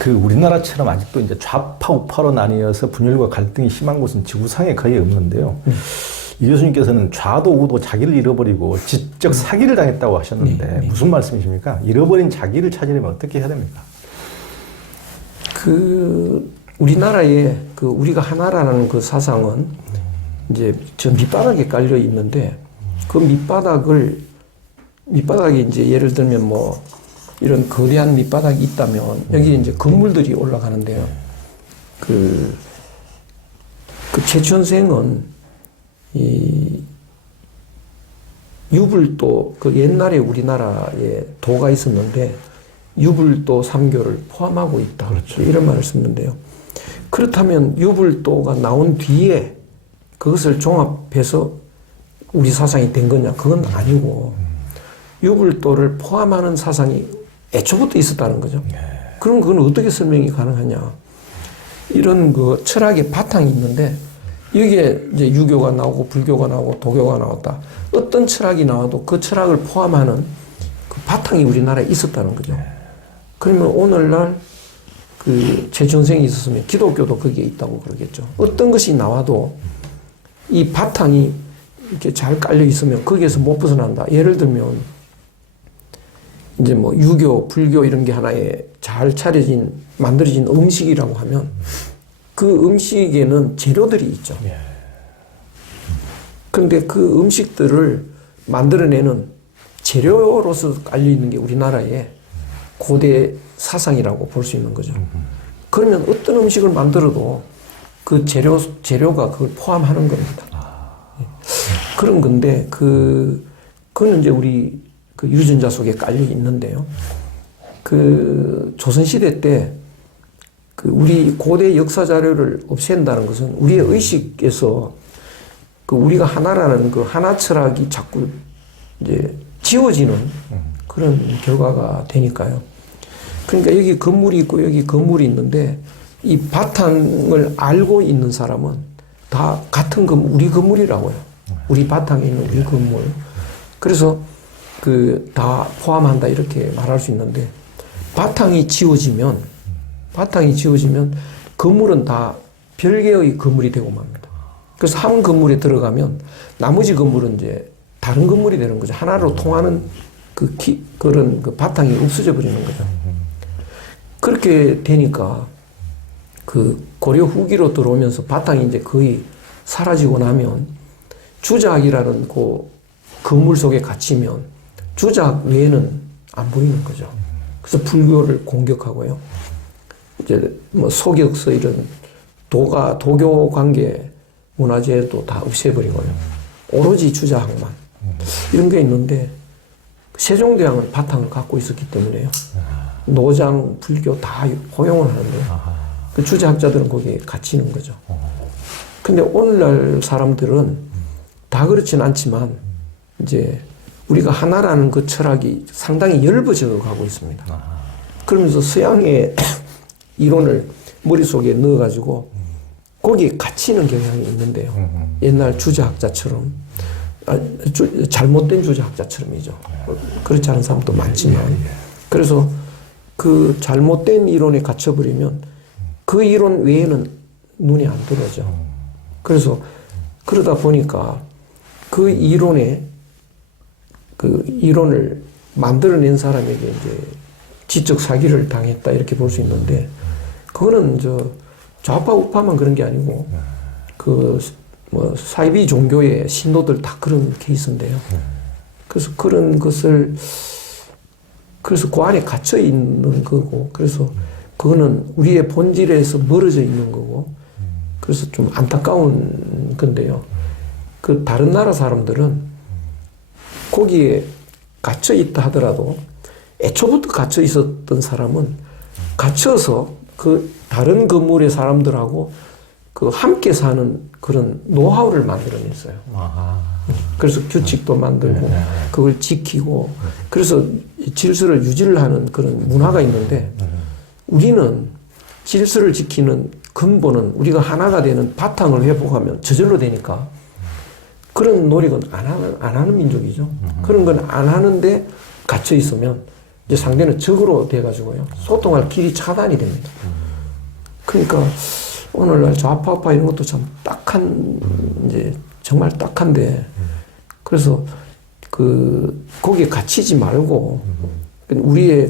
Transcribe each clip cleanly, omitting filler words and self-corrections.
그 우리나라처럼 아직도 이제 좌파 우파로 나뉘어서 분열과 갈등이 심한 곳은 지구상에 거의 없는데요. 이 교수님께서는 좌도 우도 자기를 잃어버리고 지적 사기를 당했다고 하셨는데 무슨 말씀이십니까? 잃어버린 자기를 찾으려면 어떻게 해야 됩니까? 우리나라에 우리가 하나라는 그 사상은 이제 저 밑바닥에 깔려 있는데 그 밑바닥에 이제 예를 들면 뭐 이런 거대한 밑바닥이 있다면 여기 이제 건물들이 올라가는데요. 그 최천생은 이 유불도 옛날에 우리나라에 도가 있었는데 유불도 3교를 포함하고 있다. 그렇죠. 이런 말을 썼는데요. 그렇다면 유불도가 나온 뒤에 그것을 종합해서 우리 사상이 된 거냐? 그건 아니고 유불도를 포함하는 사상이 애초부터 있었다는 거죠. 그럼 그건 어떻게 설명이 가능하냐? 이런 그 철학의 바탕이 있는데 여기에 이제 유교가 나오고 불교가 나오고 도교가 나왔다. 어떤 철학이 나와도 그 철학을 포함하는 그 바탕이 우리나라에 있었다는 거죠. 그러면 오늘날 그 최천생이 있었으면 기독교도 거기에 있다고 그러겠죠. 어떤 것이 나와도 이 바탕이 이렇게 잘 깔려 있으면 거기에서 못 벗어난다. 예를 들면 이제 뭐 유교, 불교 이런 게 하나의 잘 만들어진 음식이라고 하면 그 음식에는 재료들이 있죠. 그런데 그 음식들을 만들어내는 재료로서 깔려 있는 게 우리나라의 고대 사상이라고 볼 수 있는 거죠. 그러면 어떤 음식을 만들어도 그 재료가 그걸 포함하는 겁니다. 그런 건데 그거는 이제 우리 그 유전자 속에 깔려 있는데요. 그 조선시대 때 그 우리 고대 역사 자료를 없앤다는 것은 우리의 의식에서 그 우리가 하나라는 그 하나 철학이 자꾸 이제 지워지는 그런 결과가 되니까요. 그러니까 여기 건물이 있고 여기 건물이 있는데 이 바탕을 알고 있는 사람은 다 같은 건물, 우리 건물이라고요. 우리 바탕에 있는 우리 건물. 그래서 다 포함한다 이렇게 말할 수 있는데 바탕이 지워지면 건물은 다 별개의 건물이 되고 맙니다. 그래서 한 건물에 들어가면 나머지 건물은 이제 다른 건물이 되는 거죠. 하나로 통하는 그런 바탕이 없어져 버리는 거죠. 그렇게 되니까 그 고려 후기로 들어오면서 바탕이 이제 거의 사라지고 나면 주작이라는 그 건물 속에 갇히면 주작 외에는 안 보이는 거죠. 그래서 불교를 공격하고요. 이제 뭐 소격서 이런 도교 관계 문화재도 다 없애버리고요. 오로지 주작만 이런 게 있는데 세종대왕은 바탕을 갖고 있었기 때문에요. 노장, 불교 다 허용을 하는데요. 그 주제학자들은 거기에 갇히는 거죠. 근데 오늘날 사람들은 다 그렇진 않지만 이제 우리가 하나라는 그 철학이 상당히 엷어져 가고 있습니다. 그러면서 서양의 이론을 머릿속에 넣어가지고 거기에 갇히는 경향이 있는데요. 옛날 주제학자처럼 잘못된 주제학자처럼이죠. 그렇지 않은 사람도 많지만 그래서 그 잘못된 이론에 갇혀버리면 그 이론 외에는 눈이 안 들어오죠. 그래서 그러다 보니까 그 이론을 만들어낸 사람에게 이제 지적 사기를 당했다 이렇게 볼 수 있는데 그거는 좌파 우파만 그런 게 아니고 뭐 사이비 종교의 신도들 다 그런 케이스인데요. 그래서 그런 것을 그래서 그 안에 갇혀 있는 거고 그래서 그거는 우리의 본질에서 멀어져 있는 거고 그래서 좀 안타까운 건데요. 그 다른 나라 사람들은 거기에 갇혀 있다 하더라도 애초부터 갇혀 있었던 사람은 갇혀서 그 다른 건물의 사람들하고 함께 사는 그런 노하우를 만들어냈어요. 그래서 규칙도 만들고 그걸 지키고 그래서 질서를 유지를 하는 그런 문화가 있는데 우리는 질서를 지키는 근본은 우리가 하나가 되는 바탕을 회복하면 저절로 되니까 그런 노력은 안 하는 민족이죠. 그런 건 안 하는데 갇혀 있으면 이제 상대는 적으로 돼가지고요. 소통할 길이 차단이 됩니다. 그러니까 오늘날 좌파우파 이런 것도 참 딱한, 이제 정말 딱한데, 그래서 거기에 갇히지 말고, 우리의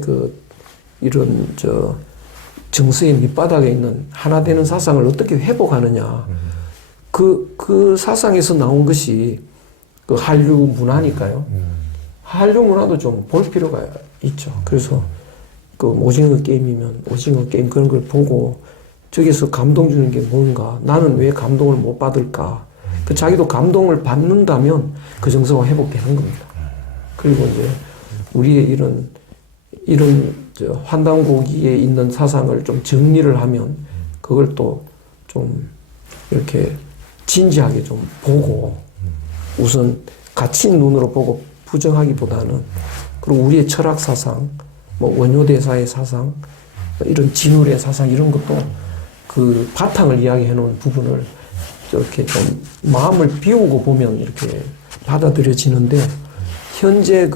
이런 정서의 밑바닥에 있는 하나 되는 사상을 어떻게 회복하느냐. 그 사상에서 나온 것이 그 한류 문화니까요. 한류 문화도 좀 볼 필요가 있죠. 그래서 오징어 게임이면 오징어 게임 그런 걸 보고 저기서 감동 주는 게 뭔가, 나는 왜 감동을 못 받을까. 자기도 감동을 받는다면 그 정서가 회복되는 겁니다. 그리고 이제 우리의 이런 환단고기에 있는 사상을 좀 정리를 하면 그걸 또 좀 이렇게 진지하게 좀 보고, 우선 갇힌 눈으로 보고 부정하기보다는, 그리고 우리의 철학 사상, 뭐 원효대사의 사상, 이런 진울의 사상 이런 것도 그 바탕을 이야기해 놓은 부분을 이렇게 좀 마음을 비우고 보면 이렇게 받아들여지는데, 현재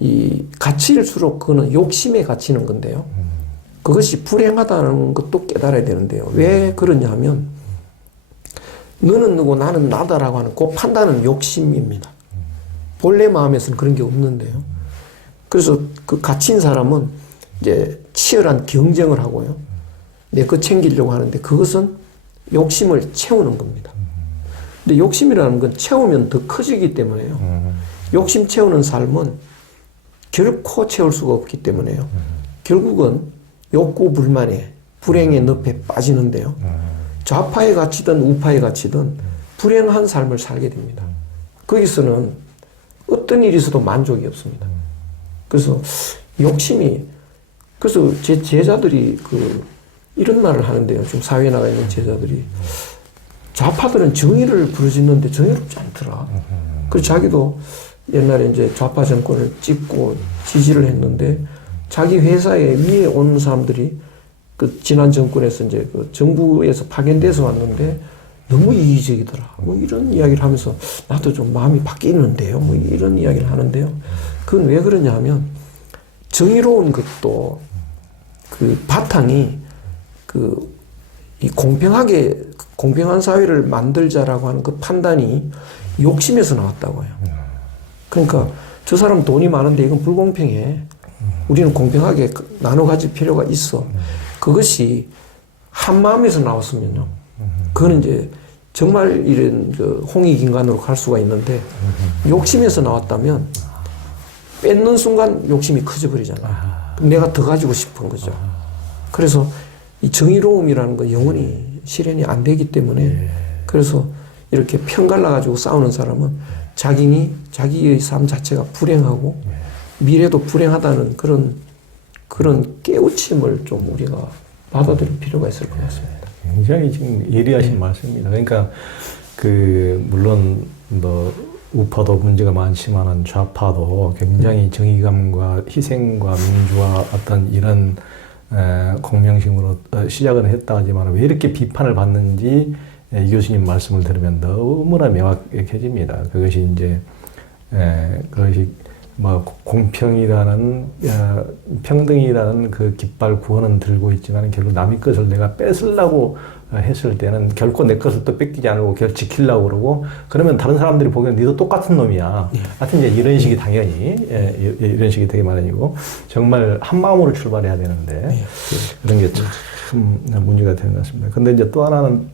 이 갇힐수록 그거는 욕심에 갇히는 건데요. 그것이 불행하다는 것도 깨달아야 되는데요. 왜 그러냐 하면, 너는 누구 나는 나다라고 하는 그 판단은 욕심입니다. 본래 마음에서는 그런 게 없는데요. 그래서 그 갇힌 사람은 이제 치열한 경쟁을 하고요. 내 거 챙기려고 하는데 그것은 욕심을 채우는 겁니다. 근데 욕심이라는 건 채우면 더 커지기 때문에요. 욕심 채우는 삶은 결코 채울 수가 없기 때문에요. 결국은 욕구 불만에 불행의 늪에 빠지는데요. 좌파에 갇히든 우파에 갇히든 불행한 삶을 살게 됩니다. 거기서는 어떤 일이 있어도 만족이 없습니다. 그래서 욕심이, 그래서 제 제자들이 이런 말을 하는데요. 지금 사회에 나가 있는 제자들이, 좌파들은 정의를 부르짖는데 정의롭지 않더라. 그래서 자기도 옛날에 이제 좌파 정권을 찍고 지지를 했는데, 자기 회사에 위에 오는 사람들이 지난 정권에서 이제 정부에서 파견돼서 왔는데 너무 이기적이더라. 뭐 이런 이야기를 하면서 나도 좀 마음이 바뀌는데요. 뭐 이런 이야기를 하는데요. 그건 왜 그러냐 하면, 정의로운 것도 그 바탕이 이 공평한 사회를 만들자라고 하는 그 판단이 욕심에서 나왔다고요. 그러니까 저 사람 돈이 많은데 이건 불공평해. 우리는 공평하게 나눠 가질 필요가 있어. 그것이 한 마음에서 나왔으면요. 그거는 이제 정말 이런 홍익인간으로 갈 수가 있는데, 욕심에서 나왔다면 뺏는 순간 욕심이 커져버리잖아요. 그럼 내가 더 가지고 싶은 거죠. 그래서 이 정의로움이라는 건 영원히 실현이 안 되기 때문에, 그래서 이렇게 편갈라가지고 싸우는 사람은 자기의 삶 자체가 불행하고 미래도 불행하다는 그런 깨우침을 좀 우리가 받아들일 필요가 있을 것 같습니다. 굉장히 지금 예리하신 말씀입니다. 그러니까 물론 뭐 우파도 문제가 많지만은 좌파도 굉장히 정의감과 희생과 민주화 어떤 이런 공명심으로 시작은 했다 하지만 왜 이렇게 비판을 받는지 이 교수님 말씀을 들으면 너무나 명확해집니다. 그것이 이제 그것이 뭐 공평이라는 평등이라는 그 깃발 구호는 들고 있지만 결국 남의 것을 내가 뺏으려고 했을 때는 결코 내 것을 또 뺏기지 않고 그걸 지키려고 그러고, 그러면 다른 사람들이 보기엔 니도 똑같은 놈이야. 하여튼 이제 이런 식이 당연히 이런 식이 되게 마련이고, 정말 한 마음으로 출발해야 되는데 그런 게 참 문제가 되는 것 같습니다. 근데 이제 또 하나는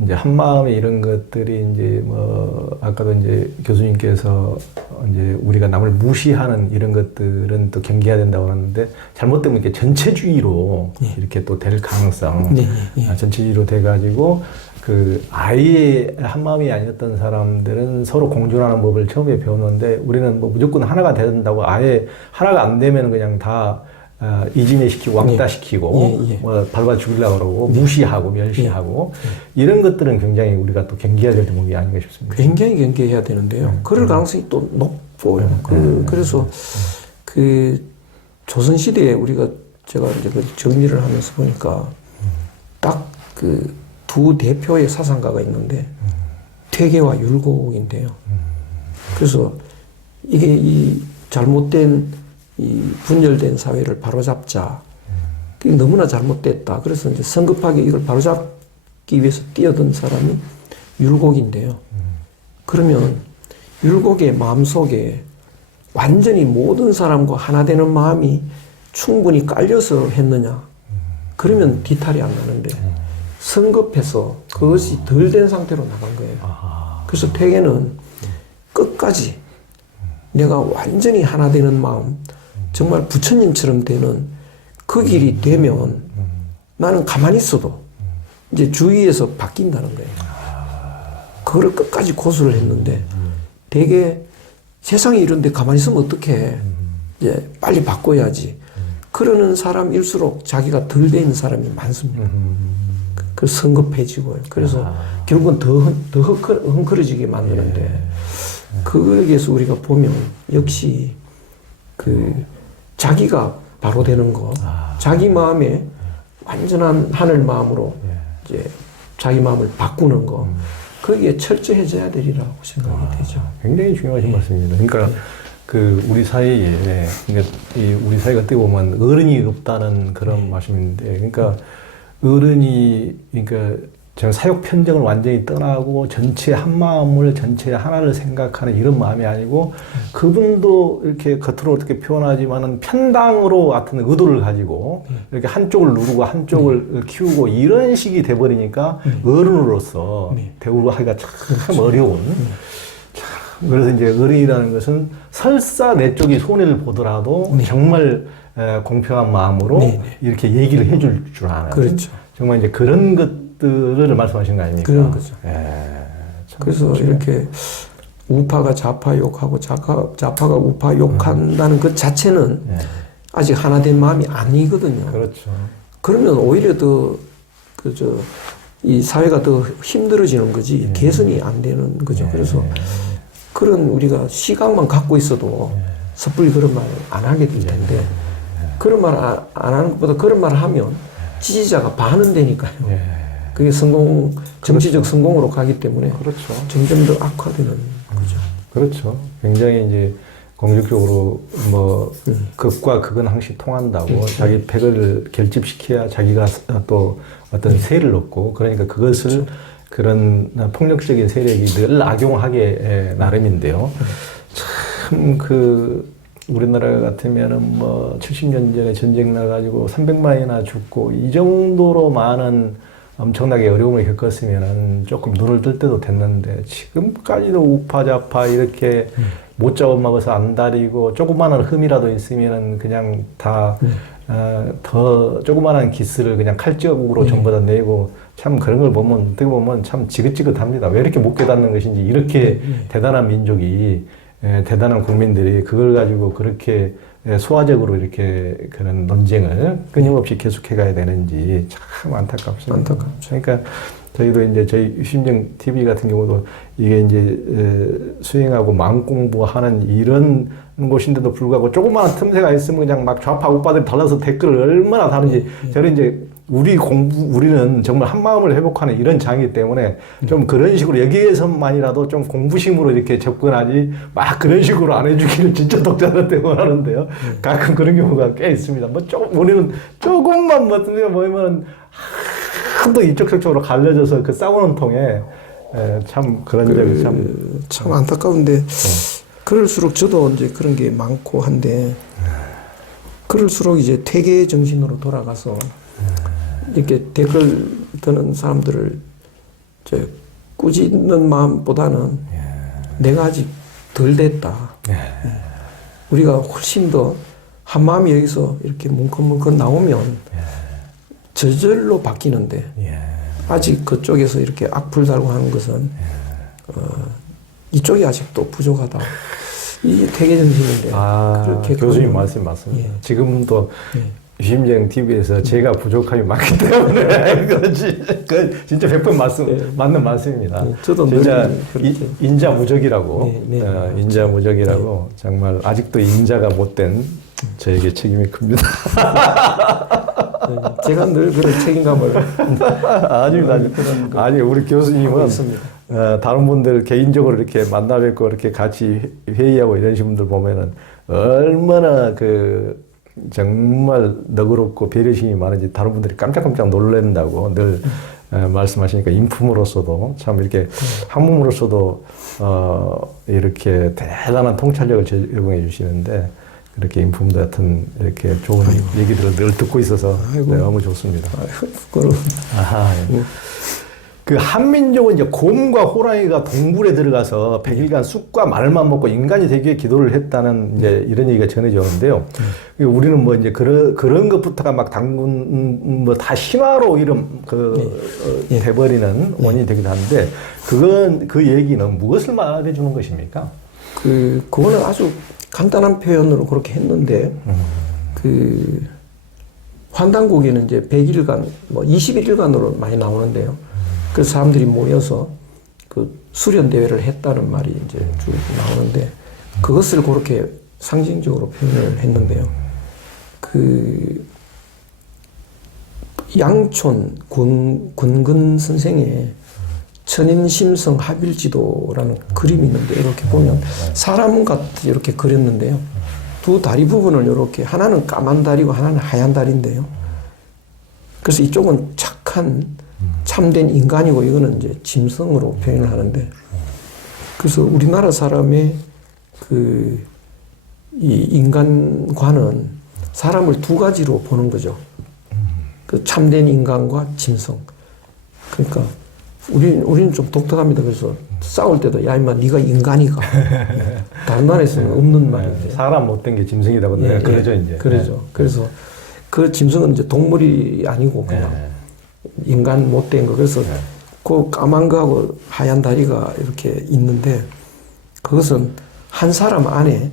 이제 한마음에 이런 것들이 이제 뭐 아까도 이제 교수님께서 이제 우리가 남을 무시하는 이런 것들은 또 경계해야 된다고 하는데, 잘못되면 이렇게 전체주의로 이렇게 또 될 가능성, 전체주의로 돼가지고 아예 한마음이 아니었던 사람들은 서로 공존하는 법을 처음에 배웠는데, 우리는 뭐 무조건 하나가 된다고 아예 하나가 안 되면 그냥 다 이진해시키고 왕따시키고 뭐 밟아 죽이려고 그러고 무시하고 멸시하고 이런 것들은 굉장히 우리가 또 경계해야 될 대목이 아닌가 싶습니다. 굉장히 경계해야 되는데요. 그럴 가능성이 또 높고요. 그래서 조선시대에 제가 이제 정리를 하면서 보니까 딱 두 대표의 사상가가 있는데 퇴계와 율곡인데요. 그래서 이게 이 잘못된 이 분열된 사회를 바로잡자. 그게 너무나 잘못됐다. 그래서 이제 성급하게 이걸 바로잡기 위해서 뛰어든 사람이 율곡인데요. 그러면 율곡의 마음속에 완전히 모든 사람과 하나 되는 마음이 충분히 깔려서 했느냐? 그러면 뒤탈이 안 나는데 성급해서 그것이 덜 된 상태로 나간 거예요. 그래서 퇴계는 끝까지 내가 완전히 하나 되는 마음, 정말 부처님처럼 되는 그 길이 되면 나는 가만히 있어도 이제 주위에서 바뀐다는 거예요. 그거를 끝까지 고수를 했는데 되게 세상에 이런데 가만히 있으면 어떡해. 이제 빨리 바꿔야지. 그러는 사람일수록 자기가 덜 돼 있는 사람이 많습니다. 그 성급해지고요. 그래서 결국은 더 헝클어지게 만드는데 거기에서 우리가 보면 역시 그 자기가 바로 되는 거, 자기 마음에 완전한 하늘 마음으로 이제 자기 마음을 바꾸는 거, 거기에 철저해져야 되리라고 생각이 되죠. 굉장히 중요하신 말씀입니다. 그러니까 그 우리 사회에 그러니까 이 우리 사회가 어떻게 보면 어른이 없다는 그런 말씀인데, 그러니까 어른이 그러니까 제가 사역 편정을 완전히 떠나고 전체 한 마음을 전체 하나를 생각하는 이런 마음이 아니고 그분도 이렇게 겉으로 어떻게 표현하지만은 편당으로 같은 의도를 가지고 이렇게 한쪽을 누르고 한쪽을 키우고 이런 식이 돼버리니까 어른으로서 대우를 하기가 참 어려운. 그래서 이제 어른이라는 것은 설사 내 쪽이 손해를 보더라도 정말 공평한 마음으로 이렇게 얘기를 해줄 줄 아는. 그렇죠. 정말 이제 그런 것들을 말씀하시는 거 아닙니까? 그런 거죠. 그래서 이렇게 우파가 좌파 욕하고 좌파가 우파 욕한다는 것 자체는 아직 하나 된 마음이 아니거든요. 그렇죠. 그러면 오히려 이 사회가 더 힘들어지는 거지 개선이 안 되는 거죠. 그래서 그런 우리가 시각만 갖고 있어도 섣불리 그런 말 안 하게 될 텐데 그런 말 안 하는 것보다 그런 말을 하면 지지자가 반응되니까요. 그게 정치적 성공으로 가기 때문에 그렇죠. 점점 더 악화되는 거죠. 그렇죠. 굉장히 이제 공격적으로 뭐 극과 극은 항시 통한다고 자기 팩을 결집시켜야 자기가 또 어떤 세를 얻고 그러니까 그것을 그런 폭력적인 세력이 늘 악용하게 나름인데요. 참 우리나라 같으면은 뭐 70년 전에 전쟁 나가지고 300만이나 죽고 이 정도로 많은 엄청나게 어려움을 겪었으면은 조금 눈을 뜰 때도 됐는데 지금까지도 우파 좌파 이렇게 못 잡아먹어서 안달이고 조그마한 흠이라도 있으면은 그냥 더 조그마한 기스를 그냥 칼자국으로 전부 다 내고 참 그런 걸 보면 어떻게 보면 참 지긋지긋합니다. 왜 이렇게 못 깨닫는 것인지 이렇게 대단한 민족이 대단한 국민들이 그걸 가지고 그렇게 소화적으로 이렇게 그런 논쟁을 끊임없이 계속해 가야 되는지 참 안타깝습니다. 안타깝죠. 그러니까 저희도 이제 저희 유심정 TV 같은 경우도 이게 이제 수행하고 마음 공부하는 이런 곳인데도 불구하고 조그마한 틈새가 있으면 그냥 막 좌파 우파들이 달라서 댓글을 얼마나 다른지 저는 이제 우리는 정말 한 마음을 회복하는 이런 장이기 때문에 좀 그런 식으로 여기에서만이라도 좀 공부심으로 이렇게 접근하지 막 그런 식으로 안 해주기를 진짜 독자들한테 원하는데요. 가끔 그런 경우가 꽤 있습니다. 우리는 조금만 보이면 하도 이쪽 저쪽으로 갈려져서 그 싸우는 통에 참 그런 적이 참 안타까운데 그럴수록 저도 이제 그런 게 많고 한데 그럴수록 이제 퇴계 정신으로 돌아가서 이렇게 댓글 드는 사람들을 이제 꾸짖는 마음보다는 내가 아직 덜 됐다. 우리가 훨씬 더 한 마음이 여기서 이렇게 뭉클뭉클 나오면 저절로 바뀌는데 아직 그쪽에서 이렇게 악플 달고 하는 것은 이쪽이 아직도 부족하다. 이게 퇴계 정신인데 그렇게 교수님 말씀 맞습니다. 지금도 유심정 TV에서 제가 부족함이 많기 때문에 그 진짜 100% 맞는 말씀입니다. 저도 진짜 인자무적이라고 인자무적이라고 정말 아직도 인자가 못된 저에게 책임이 큽니다. 제가 늘 그런 책임감을 아니 우리 교수님은 다른 분들 개인적으로 이렇게 만나 뵙고 이렇게 같이 회의하고 이러신 분들 보면은 얼마나 그 정말 너그럽고 배려심이 많은지 다른 분들이 깜짝깜짝 놀란다고 늘 말씀하시니까 인품으로서도 참 이렇게 학문으로서도 이렇게 대단한 통찰력을 제공해 주시는데 그렇게 인품도 같은 이렇게 좋은 얘기들을 늘 듣고 있어서 너무 좋습니다. 부끄러워. 아하, 예. 그 한민족은 이제 곰과 호랑이가 동굴에 들어가서 100일간 쑥과 마늘만 먹고 인간이 되기에 기도를 했다는 이제 이런 얘기가 전해져 오는데요. 우리는 뭐 이제 그런 것부터가 막 당군 뭐 다 신화로 이름 돼버리는 원인이 되기도 하는데 그 얘기는 무엇을 말해주는 것입니까? 그거는 아주 간단한 표현으로 그렇게 했는데 환단고기는 이제 100일간 뭐 21일간으로 많이 나오는데요. 그래서 사람들이 모여서 그 수련 대회를 했다는 말이 이제 쭉 나오는데 그것을 그렇게 상징적으로 표현을 했는데요. 그 양촌 군근 선생의 천인심성 합일지도라는 그림이 있는데 이렇게 보면 사람 같이 이렇게 그렸는데요. 두 다리 부분을 이렇게 하나는 까만 다리고 하나는 하얀 다리인데요. 그래서 이쪽은 착한 참된 인간이고 이거는 이제 짐승으로 표현을 하는데 그래서 우리나라 사람의 이 인간관은 사람을 두 가지로 보는 거죠. 그 참된 인간과 짐승. 그러니까 우리는 좀 독특합니다. 그래서 싸울 때도 야 임마 네가 인간이가 다른 나라에서는 없는 말인데 사람 못된 게 짐승이라고 그러죠 이제. 그러죠. 그래서 그 짐승은 이제 동물이 아니고 그냥 인간 못된 거. 그래서 그 까만 거하고 하얀 다리가 이렇게 있는데 그것은 한 사람 안에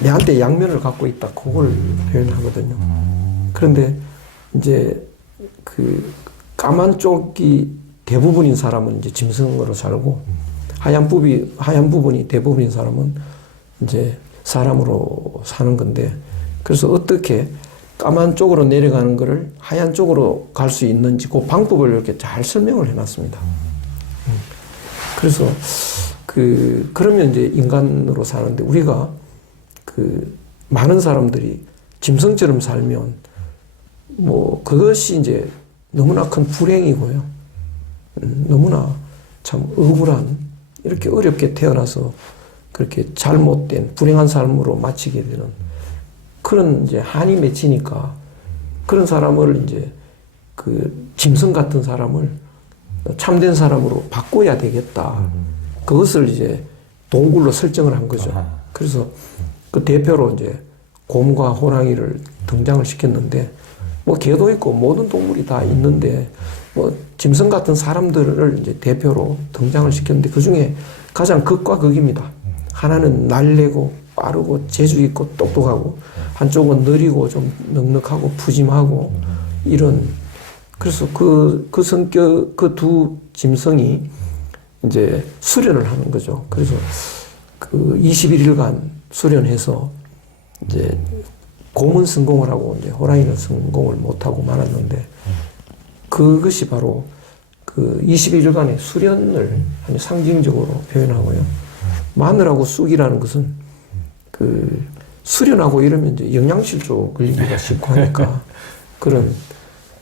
내한테 양면을 갖고 있다. 그걸 표현하거든요. 그런데 이제 그 까만 쪽이 대부분인 사람은 이제 짐승으로 살고 하얀 부분이 대부분인 사람은 이제 사람으로 사는 건데 그래서 어떻게 까만 쪽으로 내려가는 것을 하얀 쪽으로 갈 수 있는지 그 방법을 이렇게 잘 설명을 해놨습니다. 그래서 그러면 이제 인간으로 사는데 우리가 많은 사람들이 짐승처럼 살면 뭐 그것이 이제 너무나 큰 불행이고요. 너무나 참 억울한 이렇게 어렵게 태어나서 그렇게 잘못된 불행한 삶으로 마치게 되는 그런 이제 한이 맺히니까 그런 사람을 이제 짐승 같은 사람을 참된 사람으로 바꿔야 되겠다. 그것을 이제 동굴로 설정을 한 거죠. 그래서 그 대표로 이제 곰과 호랑이를 등장을 시켰는데 뭐 개도 있고 모든 동물이 다 있는데 뭐 짐승 같은 사람들을 이제 대표로 등장을 시켰는데 그 중에 가장 극과 극입니다. 하나는 날래고 빠르고 재주 있고 똑똑하고 한쪽은 느리고 좀 넉넉하고 푸짐하고 이런 그래서 그 성격 그 두 짐승이 이제 수련을 하는 거죠. 그래서 그 21일간 수련해서 이제 곰은 성공을 하고 이제 호랑이는 성공을 못하고 말았는데 그것이 바로 그 21일간의 수련을 아주 상징적으로 표현하고요. 마늘하고 쑥이라는 것은 그 수련하고 이러면 이제 영양실조 걸리기가 쉽고 하니까 그런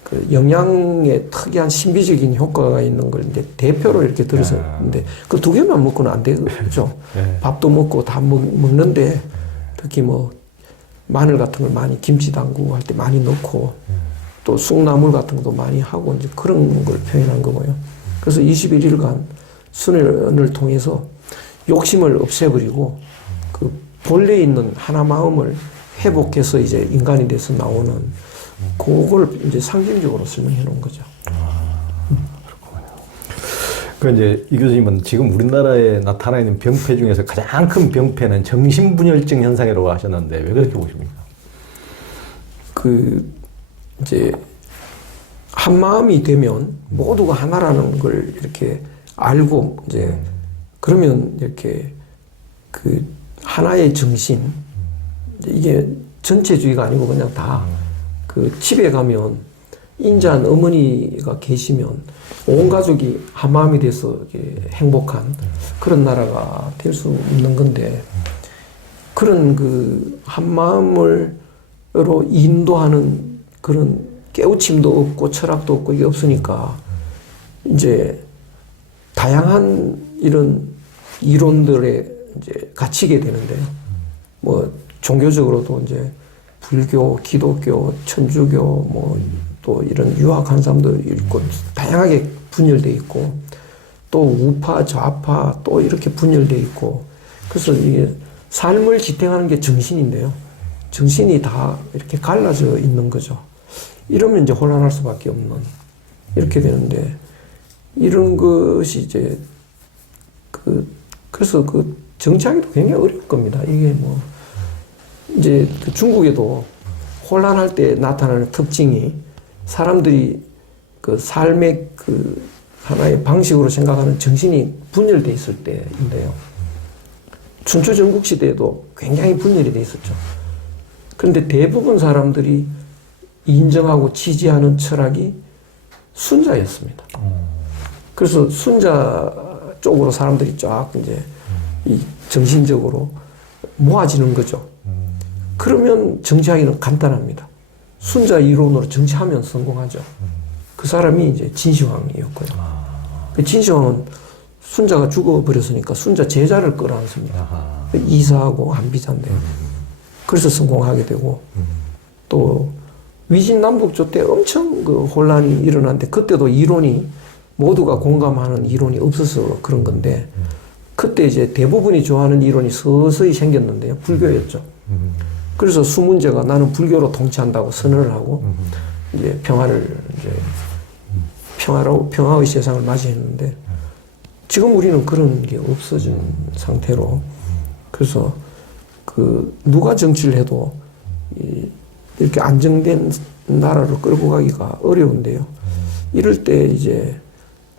그 영양에 특이한 신비적인 효과가 있는 걸 이제 대표로 이렇게 들어서 있는데 그 두 개만 먹고는 안 되죠. 밥도 먹고 다 먹는데 특히 뭐 마늘 같은 걸 많이 김치 담그고 할 때 많이 넣고 또 쑥나물 같은 것도 많이 하고 이제 그런 걸 표현한 거고요. 그래서 21일간 수련을 통해서 욕심을 없애버리고 그 본래 있는 하나 마음을 회복해서 이제 인간이 돼서 나오는 그걸 이제 상징적으로 설명해 놓은 거죠. 그렇군요. 그 이제 이 교수님은 지금 우리나라에 나타나 있는 병폐 중에서 가장 큰 병폐는 정신분열증 현상이라고 하셨는데 왜 그렇게 보십니까? 이제 한 마음이 되면 모두가 하나라는 걸 이렇게 알고 이제 그러면 이렇게 하나의 정신 이게 전체주의가 아니고 그냥 다 집에 가면 인자한 어머니가 계시면 온 가족이 한마음이 돼서 행복한 그런 나라가 될 수 있는 건데, 그런 그 한마음으로 인도하는 그런 깨우침도 없고 철학도 없고 이게 없으니까 이제 다양한 이런 이론들에 이제 갇히게 되는데요. 뭐 종교적으로도 이제 불교, 기독교, 천주교 뭐 또 이런 유학한 사람도 있고 다양하게 분열돼 있고, 또 우파, 좌파 또 이렇게 분열돼 있고, 그래서 이게 삶을 지탱하는 게 정신인데요. 정신이 다 이렇게 갈라져 있는 거죠. 이러면 이제 혼란할 수밖에 없는 이렇게 되는데, 이런 것이 이제 그래서 그 정치하기도 굉장히 어려울 겁니다. 이게 뭐 이제 그 중국에도 혼란할 때 나타나는 특징이 사람들이 그 삶의 그 하나의 방식으로 생각하는 정신이 분열돼 있을 때인데요. 춘추 전국 시대에도 굉장히 분열이 돼 있었죠. 그런데 대부분 사람들이 인정하고 지지하는 철학이 순자였습니다. 그래서 순자 쪽으로 사람들이 쫙 이제 이 정신적으로 모아지는 거죠. 그러면 정치하기는 간단합니다. 순자 이론으로 정치하면 성공하죠. 그 사람이 이제 진시황이었고요. 그 진시황은 순자가 죽어버렸으니까 순자 제자를 끌어안습니다. 이사하고 한비자인데, 그래서 성공하게 되고, 또 위진남북조 때 엄청 그 혼란이 일어났는데, 그때도 이론이 모두가 공감하는 이론이 없어서 그런 건데, 그때 이제 대부분이 좋아하는 이론이 서서히 생겼는데요. 불교였죠. 그래서 수문제가 나는 불교로 통치한다고 선언을 하고, 이제 평화를 이제 평화의 세상을 맞이했는데, 지금 우리는 그런 게 없어진 상태로, 그래서 그 누가 정치를 해도 이렇게 안정된 나라로 끌고 가기가 어려운데요. 이럴 때 이제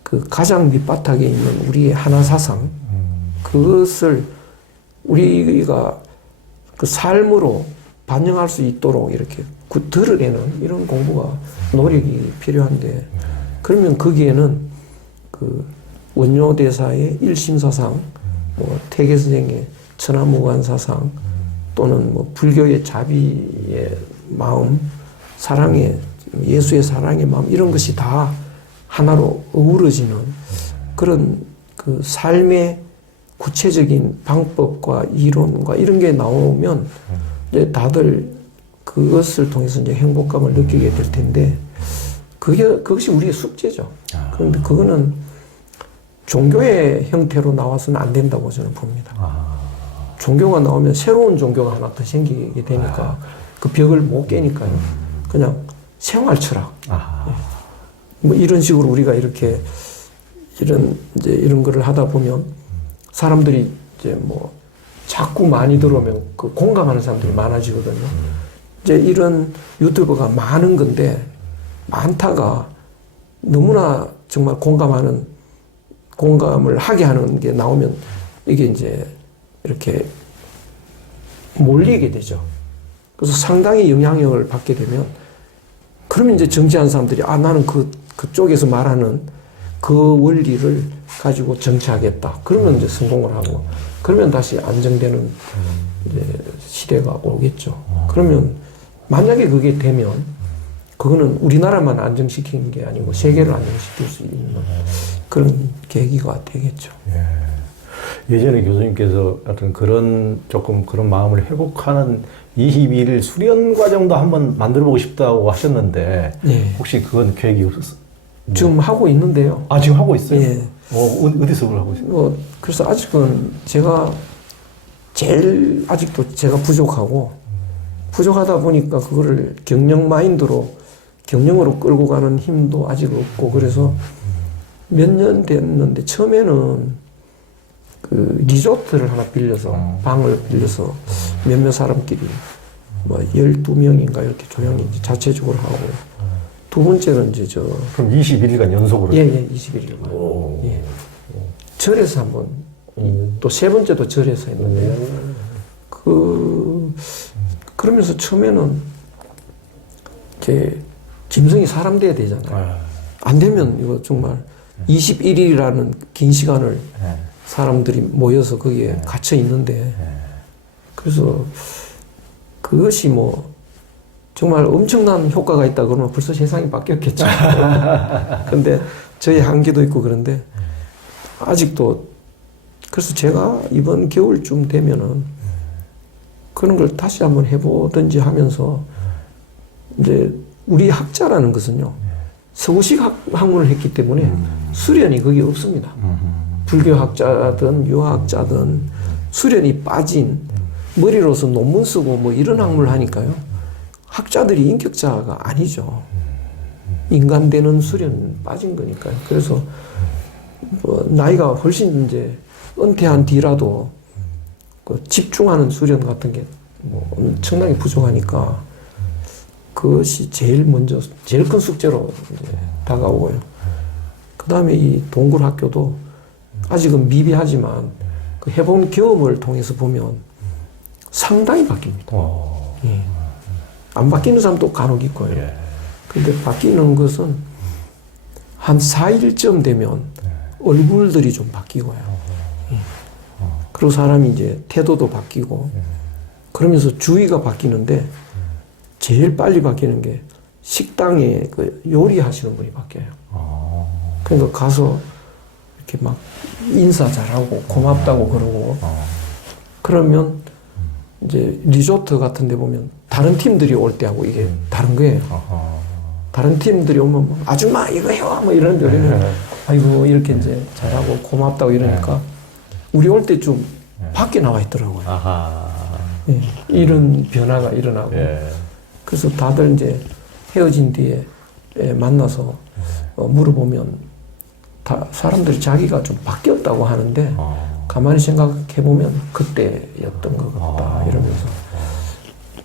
그 가장 밑바닥에 있는 우리의 하나 사상, 그것을 우리가 그 삶으로 반영할 수 있도록 이렇게 드러내는 이런 공부가, 노력이 필요한데, 그러면 거기에는 그 원효대사의 일심사상, 뭐 태계 선생의 천하무관사상, 또는 뭐 불교의 자비의 마음, 사랑의, 예수의 사랑의 마음, 이런 것이 다 하나로 어우러지는 그런 그 삶의 구체적인 방법과 이론과 이런 게 나오면 이제 다들 그것을 통해서 이제 행복감을 느끼게 될 텐데, 그것이 우리의 숙제죠. 그런데 그거는 종교의 형태로 나와서는 안 된다고 저는 봅니다. 종교가 나오면 새로운 종교가 하나 더 생기게 되니까 그 벽을 못 깨니까요. 그냥 생활 철학. 뭐 이런 식으로 우리가 이렇게 이런 거를 하다 보면 사람들이 이제 뭐 자꾸 많이 들어오면 그 공감하는 사람들이 많아지거든요. 이제 이런 유튜버가 많은 건데, 많다가 너무나 정말 공감을 하게 하는 게 나오면 이게 이제 이렇게 몰리게 되죠. 그래서 상당히 영향력을 받게 되면, 그러면 이제 정치하는 사람들이 나는 그쪽에서 말하는 그 원리를 가지고 정치하겠다. 그러면 이제 성공을 하고, 그러면 다시 안정되는 이제 시대가 오겠죠. 그러면 만약에 그게 되면, 그거는 우리나라만 안정시키는 게 아니고 세계를 안정시킬 수 있는 그런 계기가 되겠죠. 예전에 교수님께서 어떤 그런 마음을 회복하는 22일 수련 과정도 한번 만들어보고 싶다고 하셨는데, 혹시 그건 계획이 없었어요? 지금 하고 있는데요. 지금 하고 있어요? 예. 어디서 그걸 하고 있어요? 그래서 아직은 아직도 제가 부족하다 보니까 그거를 경영으로 끌고 가는 힘도 아직 없고, 그래서 몇 년 됐는데, 처음에는 그 리조트를 하나 빌려서, 방을 빌려서 몇몇 사람끼리 뭐 12명인가 이렇게 조용히 자체적으로 하고, 두 번째는 이제 그럼 21일간 연속으로? 예, 21일간. 예. 절에서 한번, 또 세 번째도 절에서 했는데요. 그러면서 처음에는 이렇게 짐승이 사람 돼야 되잖아요. 안 되면 이거 정말 21일이라는 긴 시간을 사람들이 모여서 거기에 갇혀 있는데, 그래서 그것이 뭐 정말 엄청난 효과가 있다 그러면 벌써 세상이 바뀌었겠죠. 근데 저희 한계도 있고 그런데 아직도, 그래서 제가 이번 겨울쯤 되면은 그런 걸 다시 한번 해보든지 하면서, 이제 우리 학자라는 것은요, 서구식 학문을 했기 때문에 수련이 거기 없습니다. 불교학자든 유학자든 수련이 빠진, 머리로서 논문 쓰고 뭐 이런 학문을 하니까요, 학자들이 인격자가 아니죠. 인간 되는 수련 빠진 거니까요. 그래서 뭐 나이가 훨씬 이제 은퇴한 뒤라도 그 집중하는 수련 같은 게 뭐 엄청나게 부족하니까 그것이 제일 먼저, 제일 큰 숙제로 이제 다가오고요. 그 다음에 이 동굴 학교도 아직은 미비하지만 그 해본 경험을 통해서 보면 상당히 바뀝니다. 예. 안 바뀌는 사람도 간혹 있고요. 근데 바뀌는 것은 한 4일쯤 되면 얼굴들이 좀 바뀌고요. 예. 그리고 사람이 이제 태도도 바뀌고, 그러면서 주의가 바뀌는데 제일 빨리 바뀌는 게 식당에 그 요리하시는 분이 바뀌어요. 그러니까 가서 이렇게 막 인사 잘하고 고맙다고 그러고, 그러면 이제 리조트 같은 데 보면 다른 팀들이 올 때하고 이게 다른 거예요. 다른 팀들이 오면 뭐 아줌마 이거 해와 뭐 이러는데 우리는 아이고 이렇게 이제 잘하고 고맙다고 이러니까 우리 올 때 좀 밖에 나와 있더라고요. 예, 이런 변화가 일어나고, 그래서 다들 이제 헤어진 뒤에 만나서 물어보면 다 사람들이 자기가 좀 바뀌었다고 하는데, 가만히 생각해 보면 그때였던 것 같다 이러면서.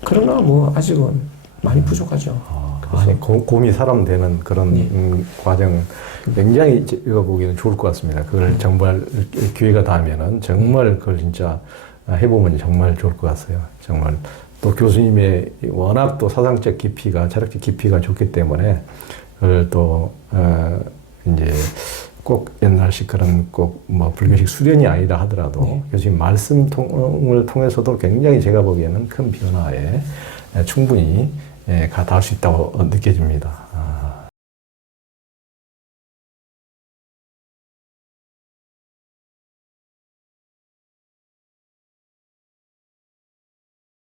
그러나 뭐 아직은 많이 부족하죠. 아니, 곰이 사람 되는 그런 과정 굉장히 제가 보기에는 좋을 것 같습니다. 그걸 정말 기회가 닿으면은 정말 그걸 진짜 해보면 정말 좋을 것 같아요. 정말 또 교수님의 워낙 또 사상적 깊이가, 철학적 깊이가 좋기 때문에 그걸 또 이제 꼭 옛날식 그런 꼭 뭐 불교식 수련이 아니라 하더라도 교수님 말씀을 통해서도 굉장히 제가 보기에는 큰 변화에 충분히 닿을 수 있다고 느껴집니다.